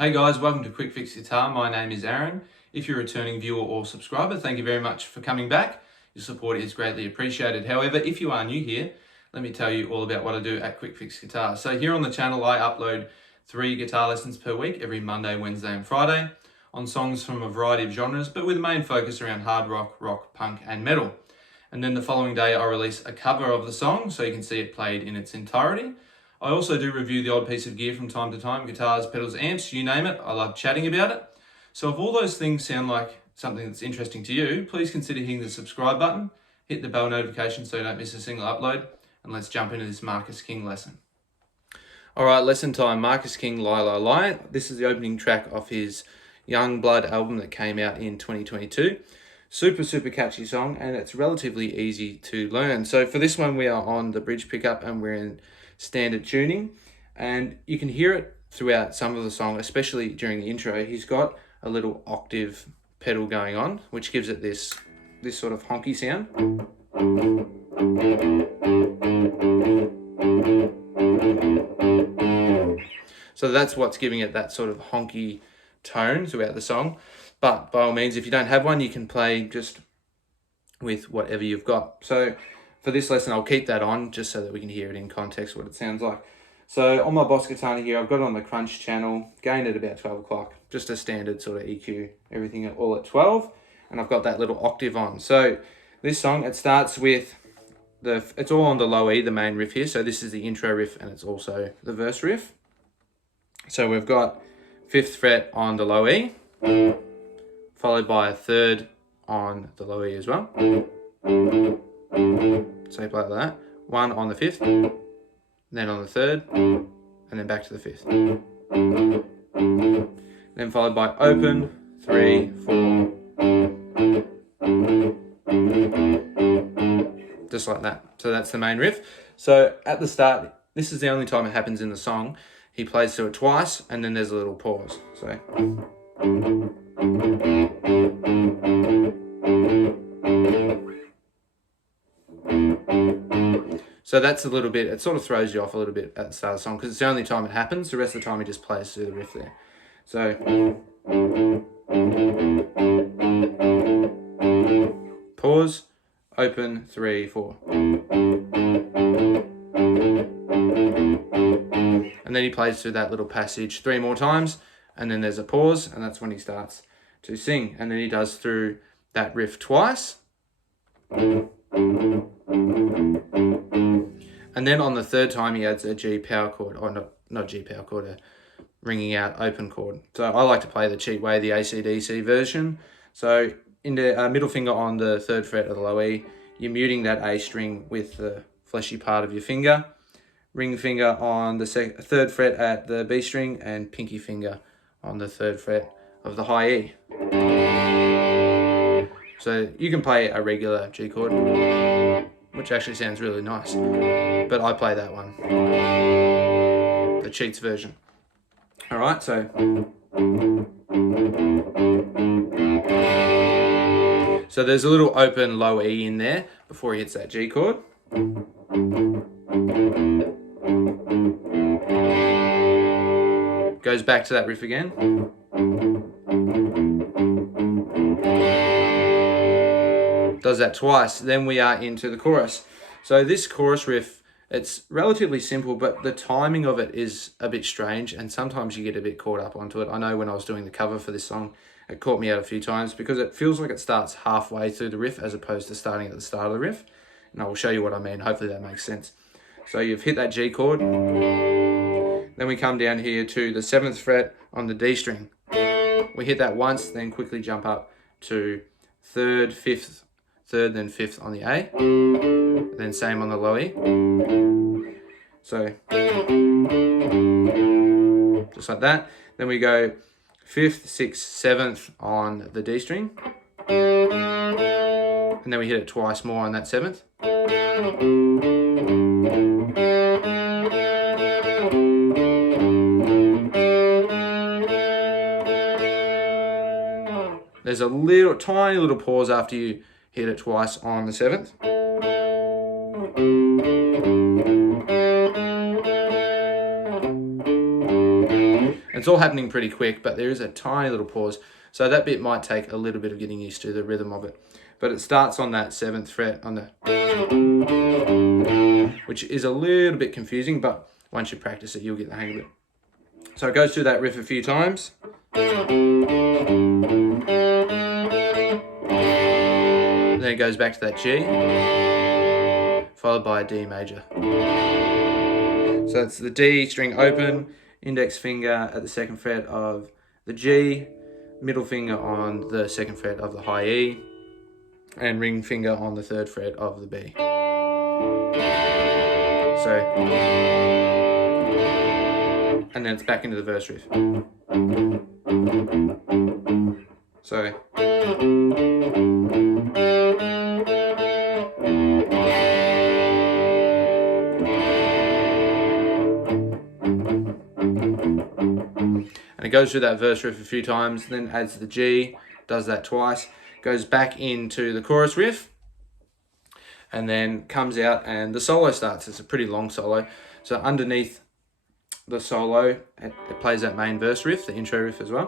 Hey guys, welcome to Quickfix Guitar. My name is Aaron. If you're a returning viewer or subscriber, thank you very much for coming back. Your support is greatly appreciated. However, if you are new here, let me tell you all about what I do at Quickfix Guitar. So here on the channel, I upload 3 guitar lessons per week, every Monday, Wednesday and Friday, on songs from a variety of genres, but with a main focus around hard rock, rock, punk and metal. And then the following day, I release a cover of the song so you can see it played in its entirety. I also do review the odd piece of gear from time to time, guitars, pedals, amps, you name it. I love chatting about it. So if all those things sound like something that's interesting to you, please consider hitting the subscribe button, hit the bell notification so you don't miss a single upload, and let's jump into this Marcus King lesson. All right, lesson time, Marcus King, Lie, Lie, Lie. This is the opening track of his Young Blood album that came out in 2022. Super catchy song, and it's relatively easy to learn. So for this one, we are on the bridge pickup and we're in standard tuning, and you can hear it throughout some of the song, especially during the intro. He's got a little octave pedal going on, which gives it this sort of honky sound. So that's what's giving it that sort of honky tone throughout the song. But by all means, if you don't have one, you can play just with whatever you've got. So for this lesson, I'll keep that on just so that we can hear it in context, what it sounds like. So on my Boss Katana here, I've got it on the crunch channel, gained at about 12 o'clock, just a standard sort of EQ, everything all at 12. And I've got that little octave on. So this song, it starts with, it's all on the low E, the main riff here. So this is the intro riff and it's also the verse riff. So we've got 5th fret on the low E, followed by a 3rd on the low E as well. So you play like that. 1 on the 5th, then on the 3rd, and then back to the 5th. Then followed by open, 3, 4. Just like that. So that's the main riff. So at the start, this is the only time it happens in the song. He plays through it twice, and then there's a little pause. So that's a little bit, it sort of throws you off a little bit at the start of the song because it's the only time it happens. The rest of the time he just plays through the riff there. So pause, open, 3, 4. And then he plays through that little passage 3 more times, and then there's a pause, and that's when he starts to sing. And then he does through that riff twice. And then on the 3rd time, he adds a G power chord, or not G power chord, a ringing out open chord. So I like to play the cheap way, the AC/DC version. So in the middle finger on the 3rd fret of the low E, you're muting that A string with the fleshy part of your finger. Ring finger on the 3rd fret at the B string, and pinky finger on the 3rd fret of the high E. So you can play a regular G chord, which actually sounds really nice, but I play that one, the cheats version. All right, so there's a little open low E in there before he hits that G chord. Goes back to that riff again. Does that twice, then we are into the chorus. So this chorus riff, it's relatively simple, but the timing of it is a bit strange, and sometimes you get a bit caught up onto it. I know when I was doing the cover for this song, it caught me out a few times because it feels like it starts halfway through the riff as opposed to starting at the start of the riff. And I will show you what I mean. Hopefully that makes sense. So you've hit that G chord. Then we come down here to the 7th fret on the D string. We hit that once, then quickly jump up to 3rd, 5th, 3rd, then 5th on the A. Then same on the low E. So just like that. Then we go 5th, 6th, 7th on the D string. And then we hit it twice more on that 7th. There's a little, tiny little pause after you hit it twice on the 7th. It's all happening pretty quick, but there is a tiny little pause. So that bit might take a little bit of getting used to, the rhythm of it. But it starts on that 7th fret on the, which is a little bit confusing, but once you practice it, you'll get the hang of it. So it goes through that riff a few times. Then it goes back to that G, followed by a D major. So it's the D string open, index finger at the 2nd fret of the G, middle finger on the 2nd fret of the high E, and ring finger on the 3rd fret of the B. So, and then it's back into the verse riff. So, and it goes through that verse riff a few times, then adds the G, does that twice, goes back into the chorus riff, and then comes out and the solo starts. It's a pretty long solo. So underneath the solo, it plays that main verse riff, the intro riff as well.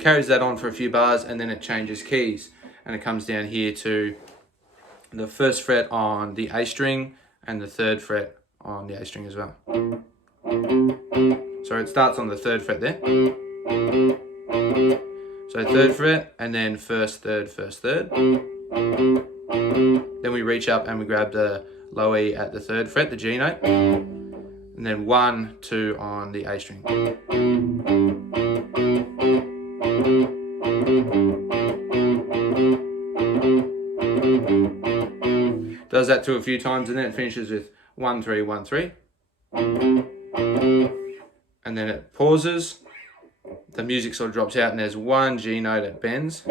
Carries that on for a few bars, and then it changes keys, and it comes down here to the 1st fret on the A string and the 3rd fret on the A string as well. So it starts on the 3rd fret there. So 3rd fret, and then 1st, 3rd, 1st, 3rd. Then we reach up and we grab the low E at the 3rd fret, the G note. And then 1, 2 on the A string. Does that to a few times, and then it finishes with 1, 3, 1, 3. And then it pauses, the music sort of drops out, and there's one G note that bends.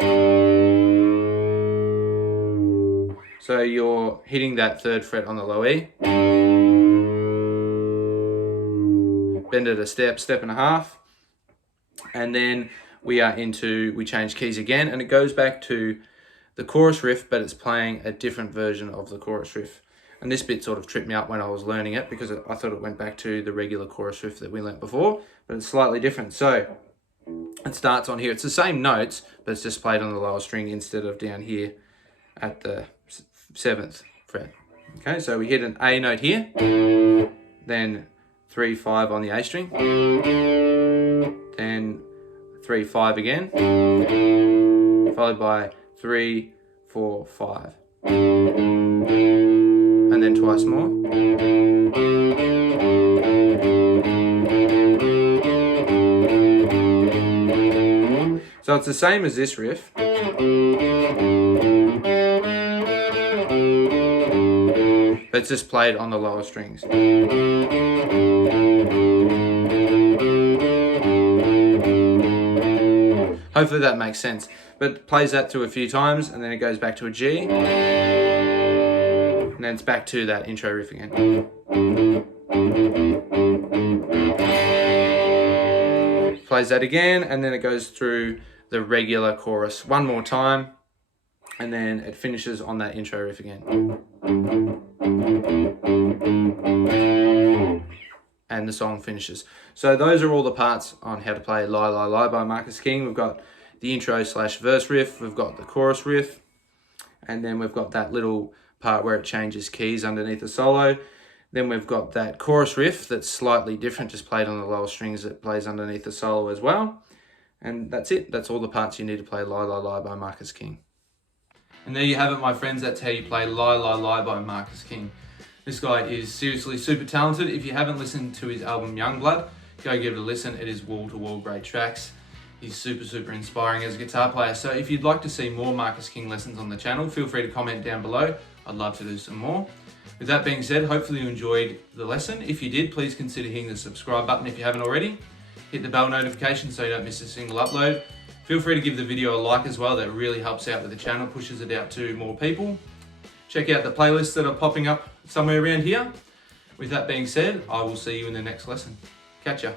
So you're hitting that 3rd fret on the low E. Bend it a step, step and a half. And then we change keys again, and it goes back to the chorus riff, but it's playing a different version of the chorus riff. And this bit sort of tripped me up when I was learning it, because I thought it went back to the regular chorus riff that we learnt before, but it's slightly different. So it starts on here. It's the same notes, but it's just played on the lower string instead of down here at the 7th fret. Okay, so we hit an A note here, then 3, 5 on the A string, then 3, 5 again, followed by 3, 4, 5. And then twice more. So it's the same as this riff. But it's just played on the lower strings. Hopefully that makes sense. But plays that through a few times, and then it goes back to a G. And then it's back to that intro riff again. Plays that again, and then it goes through the regular chorus one more time, and then it finishes on that intro riff again. And the song finishes. So those are all the parts on how to play Lie Lie Lie by Marcus King. We've got the intro / verse riff, we've got the chorus riff, and then we've got that little part where it changes keys underneath the solo. Then we've got that chorus riff that's slightly different, just played on the lower strings, that plays underneath the solo as well. And that's it. That's all the parts you need to play Lie Lie Lie by Marcus King. And there you have it, my friends. That's how you play Lie Lie Lie by Marcus King. This guy is seriously super talented. If you haven't listened to his album Youngblood, go give it a listen. It is wall-to-wall great tracks. He's super, super inspiring as a guitar player. So if you'd like to see more Marcus King lessons on the channel, feel free to comment down below. I'd love to do some more. With that being said, hopefully you enjoyed the lesson. If you did, please consider hitting the subscribe button if you haven't already. Hit the bell notification so you don't miss a single upload. Feel free to give the video a like as well. That really helps out with the channel, pushes it out to more people. Check out the playlists that are popping up somewhere around here. With that being said, I will see you in the next lesson. Catch ya.